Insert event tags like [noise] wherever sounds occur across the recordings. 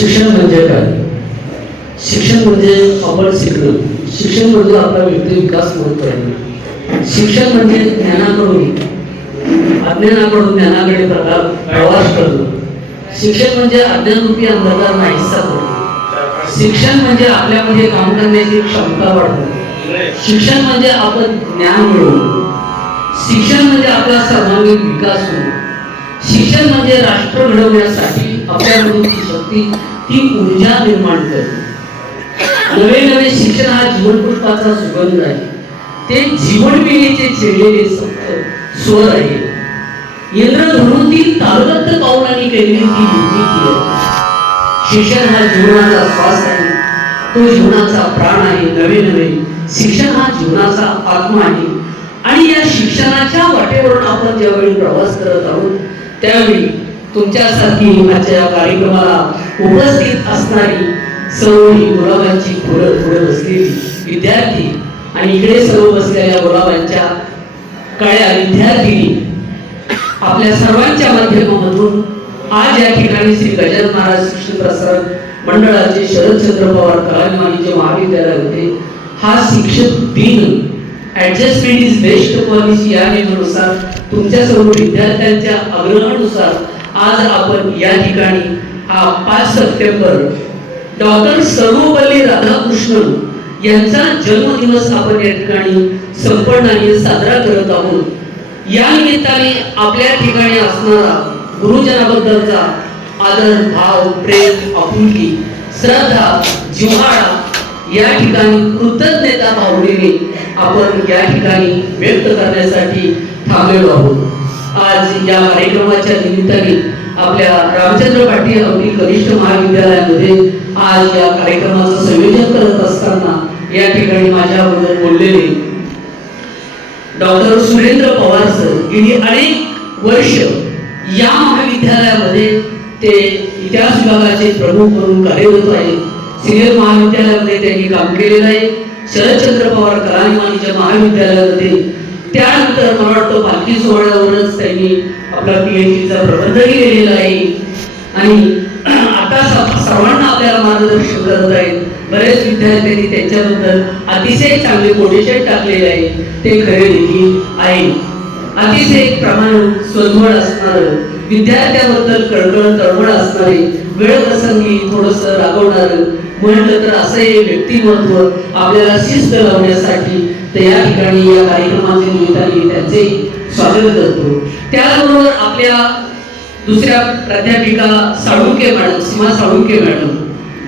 शिक्षण म्हणजे काय? शिक्षण म्हणजे आपण शिकणं. शिक्षण म्हणजे आपला व्यक्ती विकास होत आहे शिक्षण म्हणजे ज्ञानाकडून अज्ञानाकडून ज्ञानाकडे प्रकार प्रवास करणं. शिक्षण म्हणजे अज्ञानरूपी अंधकार नाहीसा करणं. शिक्षण म्हणजे आपल्यामध्ये काम करण्याची क्षमता वाढवणं. शिक्षण म्हणजे आपण ज्ञान मिळवून शिक्षण म्हणजे आपला सर्वांगीण विकास होणं. शिक्षण म्हणजे राष्ट्र घडवण्यासाठी आपल्याकडून शक्ती ती ऊर्जा निर्माण करते. नवे नवे शिक्षण हा जीवनपुष्पाचा सुगंध आहे. ते जीवन पिढीचे छेडलेले सप्त स्वर आहे. इंद्रधनुतील तालबद्ध पावलांनी केलेली ती युक्ती केली शिक्षण हा जीवनाचा श्वास आहे. तो जीवनाचा प्राण आहे. नवे नवे शिक्षण हा जीवनाचा आत्मा आहे. आणि या शिक्षणाच्या वाटेवरून आपण ज्यावेळी प्रवास करत आहोत त्यावेळी तुमच्यासारखी आजच्या कार्यक्रमाला उपस्थित असणारी सर्व ही गुलाबांची फुलं पुढे बसलेली विद्यार्थी आणि इकडे सर्व बसलेल्या गुलाबांच्या कळ्या विद्यार्थिनी आपल्या सर्वांच्या माध्यमामधून आज या ठिकाणी श्री गजानन महाराज शिक्षण प्रसारक मंडळाचे शरदचंद्र पवार कलानिमानीचे महाविद्यालय होते. हा शिक्षक दिन ऍडजस्टमेंट इज बेस्ट पॉलिसी या नियमानुसार तुमच्या सर्व विद्यार्थ्यांच्या आग्रहानुसार आज आपण या ठिकाणी हा पाच सप्टेंबर डॉक्टर सर्वपल्ली राधाकृष्णन यांचा जन्मदिवस आपण या ठिकाणी संपन्नाने साजरा करत आहोत. या निमित्ताने आपल्या ठिकाणी असणारा गुरुजनाबद्दलचा आदर भाव प्रेम आपुलकी श्रद्धा जिव्हाळा या ठिकाणी कृतज्ञता भावनेने आपण या ठिकाणी व्यक्त करण्यासाठी थांबलेलो आहोत. आज या कार्यक्रमाच्या निमित्ताने आपल्या रामचंद्र पाटील अगदी कनिष्ठ महाविद्यालयामध्ये आज या कार्यक्रमाचं संयोजन करत असताना या ठिकाणी माझ्याबद्दल बोललेले डॉक्टर सुरेंद्र पवार सर गेली अनेक वर्ष या महाविद्यालयामध्ये ते इतिहास विभागाचे प्रमुख म्हणून कार्यरत आहे सिनियर महाविद्यालयामध्ये त्यांनी काम केलेलं आहे. शरदचंद्र पवार कलानिमानीच्या महाविद्यालयामध्ये त्यानंतर मला वाटतं पालखी सोहळ्यावरच त्यांनी आपला पीएचडीचा प्रबंधही लिहिलेला आहे. आणि आता सर्वांना आपल्याला मार्गदर्शन करत आहेत. बरेच विद्यार्थ्यांनी त्यांच्याबद्दल अतिशय चांगले कोटेशन टाकलेले आहे ते खरे देखील आहे अतिशय प्रमाण स्वधवड असणार विद्यार्थ्याबद्दल कळकळ तळमळ असणारे वेळ प्रसंगी थोडस रागवणार म्हटलं तर असं हे व्यक्तिमत्व आपल्याला शिस्त लावण्यासाठी तर या ठिकाणी या कार्यक्रमाच्या निमित्ताने त्यांचे स्वागत करतो. त्याचबरोबर आपल्या दुसऱ्या प्राध्यापिका साळुंके मॅडम सीमा साळुंके मॅडम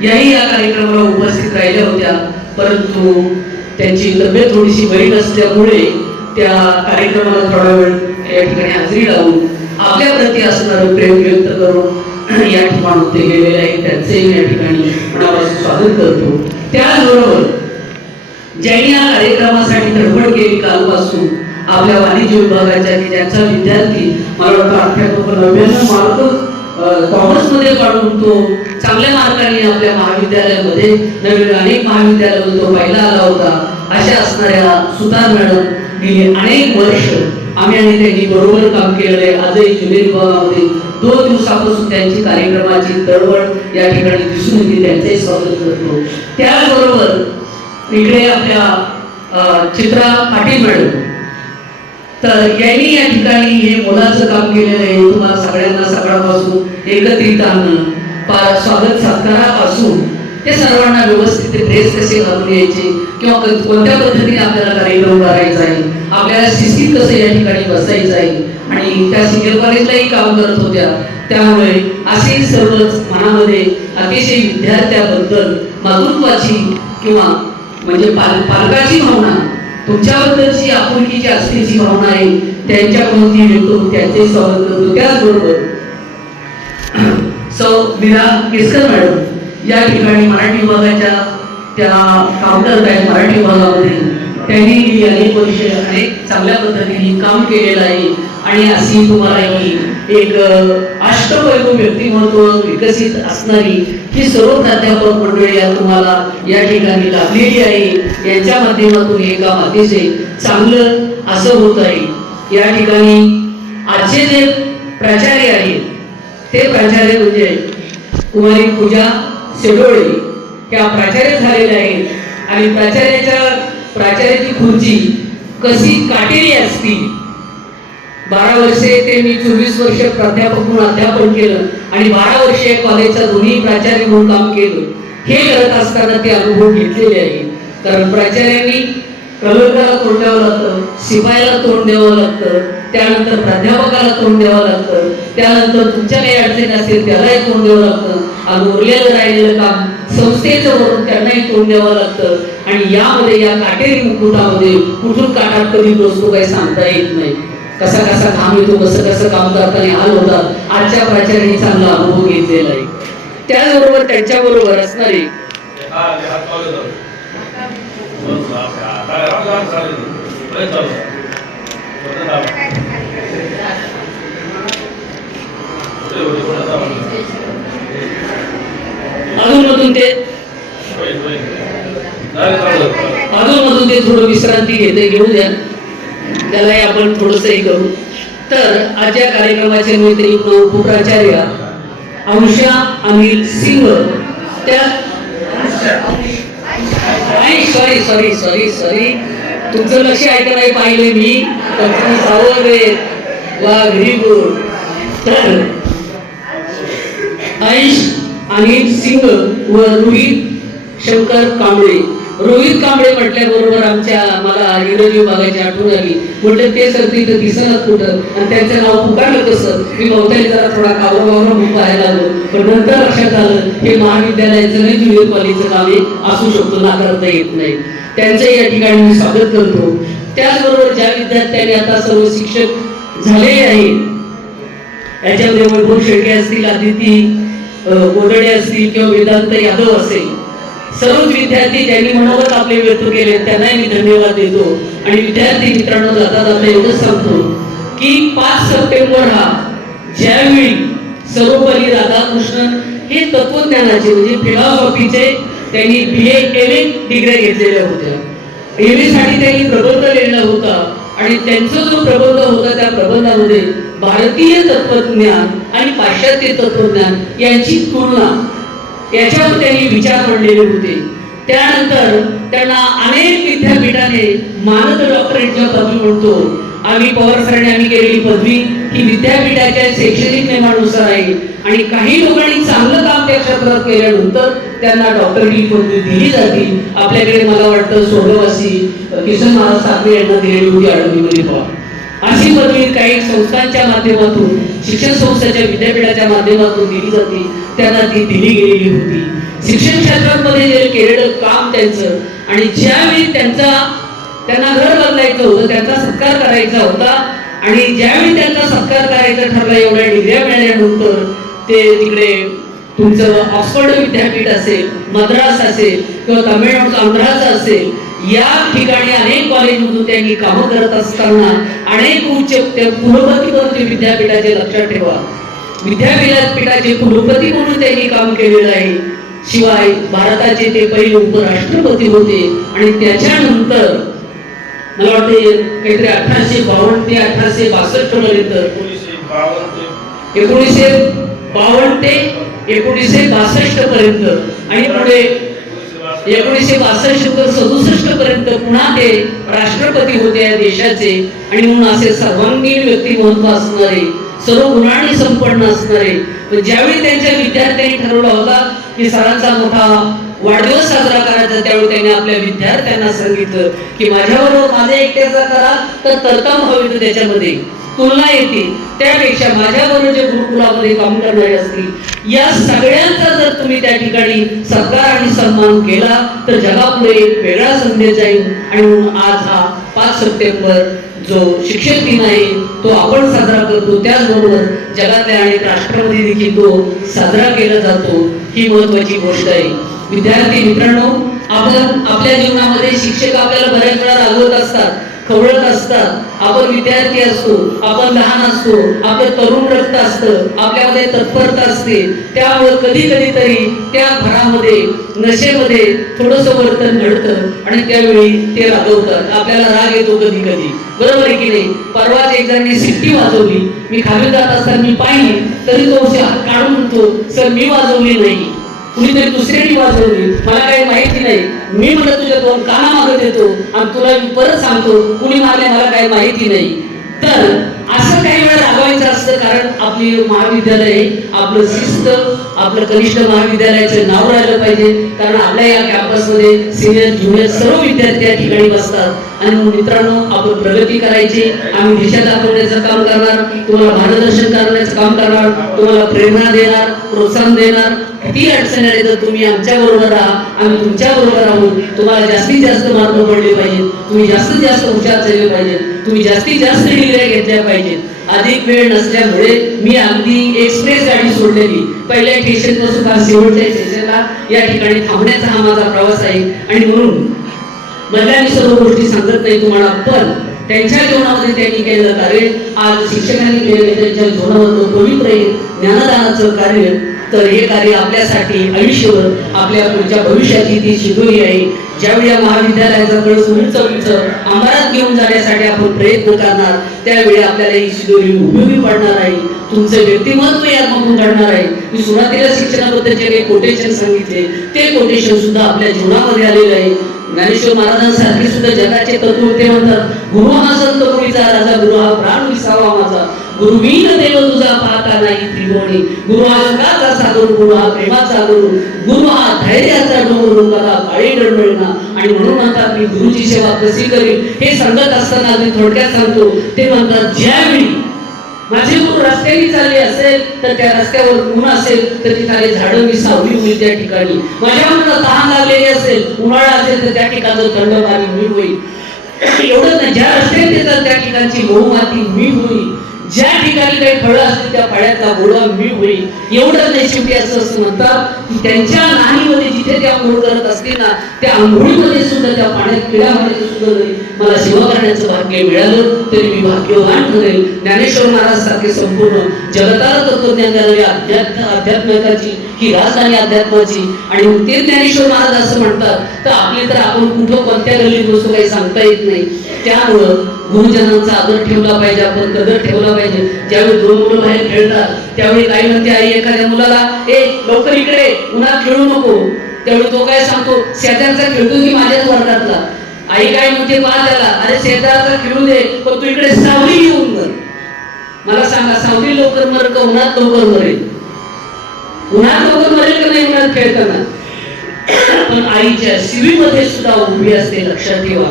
याही या कार्यक्रमाला उपस्थित राहिल्या होत्या. परंतु त्यांची तब्येत थोडीशी बरी नसल्यामुळे त्या कार्यक्रमाला थोडा वेळ या ठिकाणी हजेरी लावून आपल्या प्रती असणारं प्रेम व्यक्त करून या ठिकाणी ते गेलेले आहेत त्यांचे या ठिकाणी मनापासून स्वागत करतो. त्याचबरोबर ज्यांनी या कार्यक्रमासाठी धडपड केली कालपासून आपल्या वाणिज्य विभागाच्या की ज्यांचा विद्यार्थी मला वाटतं अठ्ठ्याण्णव नव्याण्णव मार्क कॉमर्समध्ये काढून तो चांगल्या मार्काने आपल्या महाविद्यालयामध्ये नवीन अनेक महाविद्यालयामध्ये तो पहिला आला होता. अशा असणाऱ्या सुतार मॅडम गेली अनेक वर्ष आम्ही आणि त्यांनी बरोबर काम केलेलं आहे. आजही जुलै विभागामध्ये दोन दिवसापासून त्यांची कार्यक्रमाची तळवळ या ठिकाणी दिसून येते त्यांचंही स्वागत करतो. त्याचबरोबर इकडे आपल्या चित्रा पाटील मॅडम. तर यांनी या ठिकाणी हे मुलाचं काम केलेलं आहे तुम्हाला सगळ्यांना सकाळपासून एकत्रित आणणं स्वागत सत्कारापासून ते सर्वांना व्यवस्थित ड्रेस कसे घालून यायचे किंवा कोणत्या पद्धतीने आपल्याला कार्यक्रम करायचा आहे आपल्याला शिस्तीत कसं या ठिकाणी बसायचं आहे आणि त्या सिनियर कॉलेजलाही काम करत होत्या. त्यामुळे असे सर्वच मनामध्ये अतिशय विद्यार्थ्याबद्दल मातृत्वाची किंवा म्हणजे पाल पालकाची भावना तुमच्याबद्दलची आपुलकीची असण्याची भावना आहे त्यांच्याकडून ती मिळतो त्यांचे स्वागत करतो. त्याचबरोबर सौ मीरा केसकर मॅडम या ठिकाणी मराठी विभागाच्या त्या काउंटर आहेत मराठी विभागामध्ये. त्यांनी अनेक वर्ष अनेक चांगल्या पद्धतीने काम केलेलं आहे. आणि अशी तुम्हाला ही एक अ, अष्टपैलू व्यक्तिमत्व विकसित असणारी ही सर्व प्राध्यापक मंडळी या तुम्हाला या ठिकाणी लाभलेली आहे. यांच्या माध्यमातून हे काम अतिशय चांगलं असं होत आहे. या ठिकाणी आजचे जे प्राचार्य आहेत ते प्राचार्य म्हणजे कुमारी पूजा शेडोळे ह्या प्राचार्य झालेल्या आहेत. आणि प्राचार्याच्या प्राचार्याची खुर्ची कशी काटेरी असती बारा वर्षे ते मी चोवीस वर्ष प्राध्यापक म्हणून अध्यापन केलं आणि बारा वर्षे कॉलेजचा दोन्ही प्राचार्य म्हणून काम केलं. हे करत असताना ते अनुभव घेतलेले आहे. कारण प्राचार्यांनी कलंकाला तोंड द्यावं लागतं शिपायाला तोंड द्यावं लागतं त्यानंतर प्राध्यापकाला तोंड द्यावं लागतं त्यानंतर तुमच्या काही अडचणी असतील त्यालाही तोंड द्यावं लागतं आणि उरलेलं राहिलेलं काम संस्थेचं वरून त्यांनाही तोंड द्यावं लागतं. आणि यामध्ये या काटेरी मुकुटामध्ये कुठून काटात कधी बसतो काही सांगता येत नाही. कसा कसा काम येतो कसं कसं काम करताना हाल होतात आजच्या प्राचार्यांनी चांगला अनुभव घेतलेला आहे त्याचबरोबर त्यांच्याबरोबर असणारे हा ते हात ते होईल, होईल. ते थोडं विश्रांती घेते घेऊ द्या त्यालाही आपण थोडस करू. तर आजच्या कार्यक्रमाचे मैत्री उपप्राचार्य अंशा अनिल सिंग त्या सॉरी सॉरी सॉरी सॉरी तुमचं लक्ष ऐकायला पाहिले मी तर तुम्ही सावरले. वा व्हेरी गुड तर अंश अनिल सिंग व रोहित शंकर कांबळे. रोहित कांबळे म्हटल्याबरोबर आमच्या मला इंग्रजी विभागाची आठवण आली. म्हटलं ते सर तिथं दिसणार कुठं? आणि त्यांचं नाव पुकारलं कसं? मी बहुतांनी जरा थोडा कावरा वावरा पाहायला लागलो. पण नंतर लक्षात आलं हे महाविद्यालयाचं नाही ज्युनियर कॉलेजचं नाव हे असू शकतो नाकारता येत नाही. त्यांचंही या ठिकाणी मी स्वागत करतो. त्याचबरोबर ज्या विद्यार्थ्यांनी आता सर्व शिक्षक झाले आहे याच्यामध्ये वैभव शेळके असतील आदिती गोदडे असतील किंवा वेदांत यादव असेल सर्वच विद्यार्थी ज्यांनी मनोगत आपले व्यक्त केले त्यांनाही मी धन्यवाद देतो. आणि विद्यार्थी मित्रांनो जाता जाता एवढंच सांगतो की पाच सप्टेंबर हा ज्यावेळी सर्वपल्ली राधाकृष्णन हे तत्वज्ञानाचे म्हणजे फिलॉसॉफीचे त्यांनी बी ए एम ए डिग्र्या घेतलेल्या होत्या. एम ए साठी त्यांनी प्रबंध लिहिला होता. आणि त्यांचा जो प्रबंध होता त्या प्रबंधामध्ये भारतीय तत्वज्ञान आणि पाश्चात्य तत्वज्ञान यांची तुलना याच्यावर त्यांनी विचार मांडलेले होते. त्यानंतर त्यांना अनेक विद्यापीठाने मानद डॉक्टरेटच्या पदवी म्हणतो आम्ही पवार सरांनी आम्ही केलेली पदवी ही विद्यापीठाच्या शैक्षणिक नियमानुसार आहे. आणि काही लोकांनी चांगलं काम त्या क्षेत्रात केल्यानंतर त्यांना डॉक्टरची पदवी दिली जाते. आपल्याकडे मला वाटतं स्वर्गवासी किशन महाराज ठाकरे यांना दिलेली होती आडवीमध्ये पवार अशी पदवी काही संस्थांच्या माध्यमातून शिक्षण संस्थेच्या विद्यापीठाच्या माध्यमातून दिली जाते. त्यांना ती दिली गेलेली होती. शिक्षण क्षेत्रामध्ये जे केलेलं काम त्यांचं आणि ज्यावेळी त्यांचा त्यांना घर बदलायचं होतं त्यांचा सत्कार करायचा होता आणि ज्यावेळी त्यांचा सत्कार करायचा ठरला एवढ्या डिग्र्या मिळाल्यानंतर ते तिकडे तुमचं ऑक्सफर्ड विद्यापीठ असेल मद्रास असेल किंवा तामिळनाडूचं आंध्राचं असेल या ठिकाणी अनेक कॉलेजमधून त्यांनी कामं करत असताना अनेक उच्च कुलपती विद्यापीठाचे लक्षात ठेवा. विद्यापीठाचे कुलपती म्हणून त्यांनी काम केलेलं आहे. शिवाय भारताचे ते पहिले उपराष्ट्रपती होते आणि त्याच्यानंतर मला वाटते काहीतरी अठराशे बावन्न ते अठराशे बासष्ट पर्यंत एकोणीसशे बावन्न ते एकोणीसशे बासष्ट पर्यंत. आणि पुढे एकोणीसशे बासष्ट. तर सदुसष्ट पर्यंत पुन्हा ते राष्ट्रपती होते या देशाचे आणि म्हणून असे सर्वांगीण व्यक्तिमत्व असणारे सर्व गुणांनी संपन्न असणारे पण ज्यावेळी त्यांच्या विद्यार्थ्यांनी ठरवला होता की सरांचा मोठा वाढदिवस साजरा करायचा त्यावेळी त्यांनी आपल्या विद्यार्थ्यांना सांगितलं की माझ्याबरोबर माझ्या एकट्याचा करा तर तरतम हवी त्याच्यामध्ये तुलना येते. त्यापेक्षा माझ्याबरोबर जे गुरुकुलामध्ये काम करणारे असतील या सगळ्यांचा जर तुम्ही त्या ठिकाणी सत्कार आणि सन्मान केला तर जगापुढे एक वेगळा संदेश जाईल. आणि म्हणून आज हा पाच सप्टेंबर जो शिक्षक दिन आहे तो आपण साजरा करतो. त्याचबरोबर जगातल्या अनेक राष्ट्रामध्ये देखील तो साजरा केला जातो. ही महत्वाची गोष्ट आहे. विद्यार्थी मित्रांनो आपण आपल्या जीवनामध्ये शिक्षक आपल्याला बऱ्याच वेळा रागवत असतात खवळत असतात. आपण विद्यार्थी असतो आपण लहान असतो आपलं तरुण रक्त असतं आपल्यामध्ये तत्परता असते. त्यामुळे कधी कधी तरी त्या घरामध्ये नशेमध्ये थोडस वर्तन घडतं आणि त्यावेळी ते रागवतात. आपल्याला राग येतो कधी कधी बरोबर आहे की नाही? परवाच एक जणांनी सिट्टी वाजवली. मी खाली जात असताना मी पाहिली तरी तो काढून म्हणतो सर मी वाजवली नाही. कुणीतरी दुसऱ्याने वाजवली मला काही माहिती नाही. मी म्हणलं तुझ्या दोन काना मागत येतो आणि तुला मी परत सांगतो. कुणी मारले मला काही माहिती नाही. तर असं काही वेळा राबवायचं असतं कारण आपली महाविद्यालय आपलं शिस्त आपलं कनिष्ठ महाविद्यालयाचं नाव राहिलं पाहिजे. कारण आपल्या या कॅम्पसमध्ये सिनियर ज्युनियर सर्व विद्यार्थी या ठिकाणी बसतात. आणि मित्रांनो आपण प्रगती करायची आम्ही दिशा दाखवण्याचं काम करणार तुम्हाला मार्गदर्शन करण्याचं काम करणार तुम्हाला प्रेरणा देणार प्रोत्साहन देणार. किती अडचण आली तर तुम्ही आमच्या बरोबर राहा आम्ही तुमच्या बरोबर आहोत तुम्हाला जास्तीत जास्त मार्ग पडले पाहिजेत. तुम्ही जास्तीत जास्त हुशार झाले पाहिजेत. तुम्ही जास्तीत जास्त डिग्र्या घेतल्या पाहिजेत. अधिक वेळ नसल्यामुळे मी अगदी एक्सप्रेस गाडी सोडलेली. पहिल्या स्टेशनपासून फार शेवटच्या स्टेशनला या ठिकाणी थांबण्याचा हा माझा प्रवास आहे. आणि म्हणून मला मी सर्व गोष्टी सांगत नाही तुम्हाला पण त्यांच्या जीवनामध्ये त्यांनी केलेलं कार्य आज शिक्षकांनी केलेलं त्यांच्या जीवनामधलं पवित्र ज्ञानदानाचं कार्य तर हे कार्य आपल्यासाठी आयुष्यभर आपल्या पुढच्या भविष्याची ती शिदोरी आहे ज्यावेळी या महाविद्यालयाचा कळस उंच उंच अंबरात घेऊन जाण्यासाठी आपण प्रयत्न करणार त्यावेळी आपल्याला ही शिदोरी उपयोगी पडणार आहे. तुमचं व्यक्तिमत्व यामधून घडणार आहे. मी सुरुवातीला शिक्षणाबद्दलचे काही कोटेशन सांगितले ते कोटेशन सुद्धा आपल्या जीवनामध्ये आलेलं आहे. ज्ञानेश्वर महाराजांसारखे सुद्धा जगाचे तत्व ते म्हणतात गुरु हा संत मुलीचा राजा गुरु हा प्राण विसावा माझा. गुरुवीन देव तुझा पाहता नाही त्रिकोणी गुरु हा सुखाचा सागर गुरु हा प्रेमाचा गुरु. गुरु हा धैर्याचा डोंगर मला काळी डळमळना आणि म्हणून म्हणतात मी गुरुची सेवा कशी करील हे सांगत असताना मी थोडक्यात सांगतो. ते म्हणतात ज्यावेळी माझे गुरु रस्त्याने चालले असेल तर त्या रस्त्यावर ऊन असेल तर तिथे झाडं मी सावली होईल त्या ठिकाणी. माझ्या मुलाला तहान लागलेली असेल उन्हाळा असेल तर त्या ठिकाणचं थंड पाणी मी होईल. [clears throat] एवढं ज्या रस्त्याने येतात त्या ठिकाणची गहू माती मी होईल. ज्या ठिकाणी काही फळं असतील त्या फळ्याचा गोळा मी होईल. एवढं नाही शेवटी असं असं म्हणतात की त्यांच्या नाहीमध्ये जिथे ते आंघोळ करत असतील ना त्या आंघोळीमध्ये सुद्धा त्या पाण्यात पिण्यामध्ये सुद्धा मला सेवा करण्याचं भाग्य मिळालं तरी मी भाग्यवान ठरेल. ज्ञानेश्वर महाराज सारखे संपूर्ण जगताला तत्वज्ञान देणारी अध्यात्म अध्यात्मिकाची ही राजधानी अध्यात्माची. आणि ते ज्ञानेश्वर महाराज असं म्हणतात तर आपली तर आपण कुठं कोणत्या गल्लीत बसू काही सांगता येत नाही. त्यामुळं गुरुजनांचा आदर ठेवला पाहिजे आपण कदर ठेवला पाहिजे. ज्यावेळी दोन मुलं बाहेर खेळतात त्यावेळी काही म्हणते आई एखाद्या मुलाला ए लवकर इकडे उन्हात खेळू नको. त्यावेळी तो काय सांगतो शेजारचा खेळतो की माझ्याच वर्गातला. आई काय म्हणते पहा त्याला अरे शेताचा खेळू दे पण तू इकडे सावली येऊन मर. मला सांगा सावली लवकर मर का? उन्हात लवकर मरेल? उन्हात लवकर मरेल का नाही उन्हात खेळताना? पण आईच्या शिवीमध्ये सुद्धा उभी असते लक्षात ठेवा.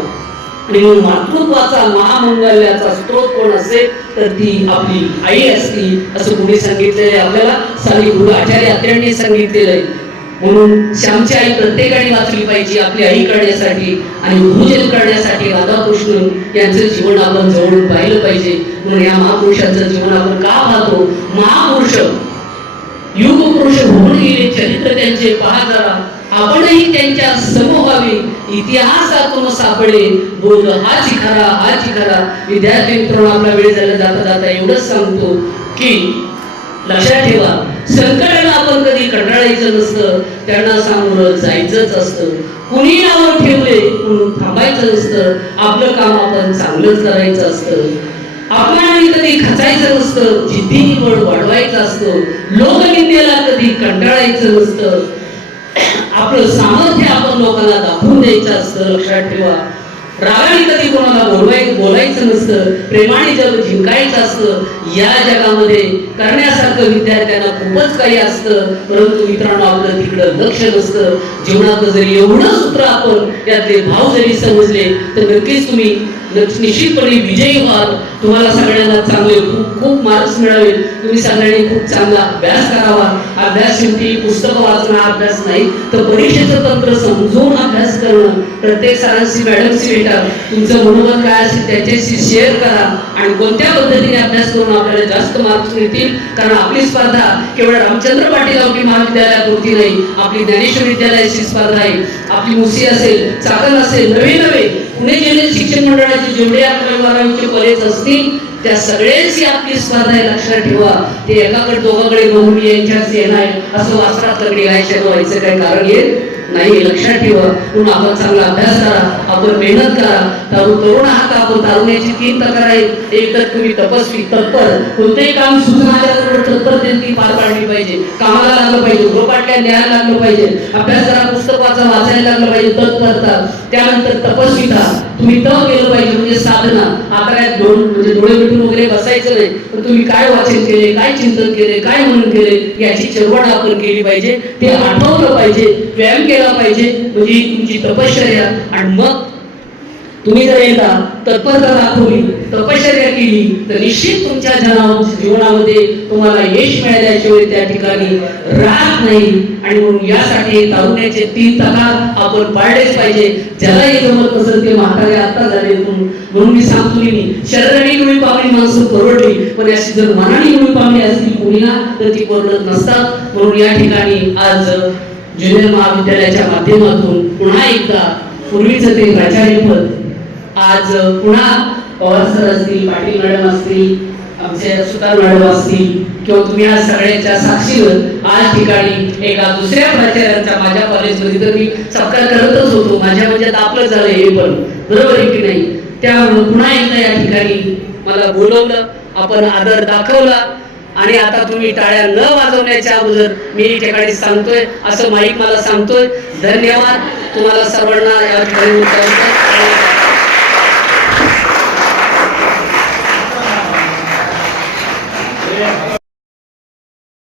आणि मातृत्वाचा महामंगल्याचा स्त्रोत कोण असेल तर ती आपली आई असती असं कोणी सांगितलेलं आहे आपल्याला. साली गुरु आचार्य आत्र्यांनी सांगितलेलं आहे. म्हणून श्यामची आई प्रत्येकाने वाचली पाहिजे आपली आई करण्यासाठी आणि गुरुजन करण्यासाठी राधाकृष्ण यांचं जीवन आपण जवळून पाहिलं पाहिजे. म्हणून या महापुरुषांचं जीवन आपण का पाहतो? महापुरुष युग पुरुष होऊन गेले चरित्र त्यांचे पहा जरा. आपणही त्यांच्या समोहावे इतिहासातून सापडले. बोल हा खरा हा खरा विद्यार्थी मित्रांनो आपला वेळ झाला जाता जाता एवढंच सांगतो की लक्षात ठेवा संकटाला आपण कधी कंटाळायचं नसतं त्यांना सामोरं जायचंच असतं. कुणी नावं ठेवले म्हणून थांबायचं नसतं. आपलं काम आपण चांगलंच करायचं असतं. आपल्याला कधी खचायचं नसतं जिद्दीने बळ वाढवायचं असतं. लोकनिंदेला कधी कंटाळायचं नसतं. आपलं सामर्थ्य आपण लोकांना दाखवून द्यायचं असतं लक्षात ठेवा. रागाने कधी कोणाला बोलवायचं बोलायचं नसतं प्रेमाने जग जिंकायचं असतं या जगामध्ये करण्यासारखं विद्यार्थ्यांना खूपच काही असतं. परंतु मित्रांनो आपलं तिकडं लक्ष नसतं. जीवनात जरी एवढं सूत्र आपण त्यातले भाव जरी समजले तर नक्कीच तुम्ही निश्चितपणे विजयी व्हाल तुम्हाला सगळ्यांना चांगले खूप खूप मार्क्स मिळावे तुम्ही सगळ्यांनी खूप चांगला अभ्यास करावा. अभ्यास शेवटी पुस्तकं वाचणं अभ्यास नाही तर परीक्षेचं तंत्र समजून अभ्यास करणं. प्रत्येक सरांशी मॅडमशी भेटा. तुमचं मनोगत काय असेल त्याच्याशी शेअर करा. आणि कोणत्या पद्धतीने अभ्यास करून आपल्याला जास्त मार्क्स मिळतील? कारण आपली स्पर्धा केवळ रामचंद्र पाटील आपली महाविद्यालयापुरती नाही. आपली ज्ञानेश्वर विद्यालयाची स्पर्धा आहे. आपली मुसी असेल चाकण असेल नवे नवे पुणे जिल्ह्यात शिक्षण मंडळाचे जेवढे अकरावी बारावीचे कॉलेज असतील त्या सगळ्यांची आपली स्पर्धा आहे लक्षात ठेवा. ते एकाकडे दोघाकडे बघून यांच्याच येणार असं वासरात तगडी घ्यायच्या व्हायचं काही कारण येत नाही लक्षात ठेवा. म्हणून आपण चांगला अभ्यास करा. आपण मेहनत करा. तरुण तरुण आहात आपण तारुण्याची तीन प्रकार आहेत. एक तर तुम्ही तपस्वी तत्पर. कोणतेही काम सूचना आल्याबरोबर तत्परतेने पार पाडली पाहिजे. कामाला लागलं पाहिजे. गृहपाठल्या न्यायाला लागलं पाहिजे. अभ्यास करा पुस्तक वाचा वाचायला लागलं पाहिजे. तत्परता. त्यानंतर तपस्विता. तुम्ही तप केलं पाहिजे म्हणजे साधना. आता काय दोन म्हणजे डोळे मिटून वगैरे बसायचं नाही. पण तुम्ही काय वाचन केले काय चिंतन केले काय म्हणून केले याची चळवळ आपण केली पाहिजे. ते आठवलं पाहिजे व्यायाम केला पाहिजे. म्हणजे तुमची तपश्चर्या. आणि मग तुम्ही जर एकदा तत्परता दाखवली तपश्चर्या केली तर निश्चित तुमच्या जना जीवनामध्ये तुम्हाला यश मिळाल्याशिवाय त्या ठिकाणी राहत नाही. आणि म्हणून यासाठी तारुण्याचे तीन तकार आपण पाळलेच पाहिजे. ज्याला हे जमत नसेल ते म्हातारे आता झाले म्हणून. म्हणून मी सांगतो मी शरीराने गुळी पावली माणसं परवडली. पण अशी जर मनाने गुळी पावली असली कोणीला तर ती परवडत नसतात. म्हणून या ठिकाणी आज ज्युनियर महाविद्यालयाच्या माध्यमातून पुन्हा एकदा पूर्वीचं ते प्राचार्यपद आज पुन्हा पवार सर असतील पाटील मॅडम असतील आमचे सुतार मॅडम असतील किंवा तुम्ही आज सगळ्यांच्या साक्षीवर आज ठिकाणी एका दुसऱ्या प्राचार्यांचा माझ्या कॉलेजमध्ये तर मी सत्कार करतच होतो. माझ्या म्हणजे आपलं झालं हे पण. बरोबर आहे की नाही? त्यामुळे पुन्हा एकदा या ठिकाणी मला बोलवलं आपण आदर दाखवला. आणि आता तुम्ही टाळ्या न वाजवण्याच्या अगोदर मी या ठिकाणी सांगतोय असं माईक मला सांगतोय. धन्यवाद. तुम्हाला सर्वांना या ठिकाणी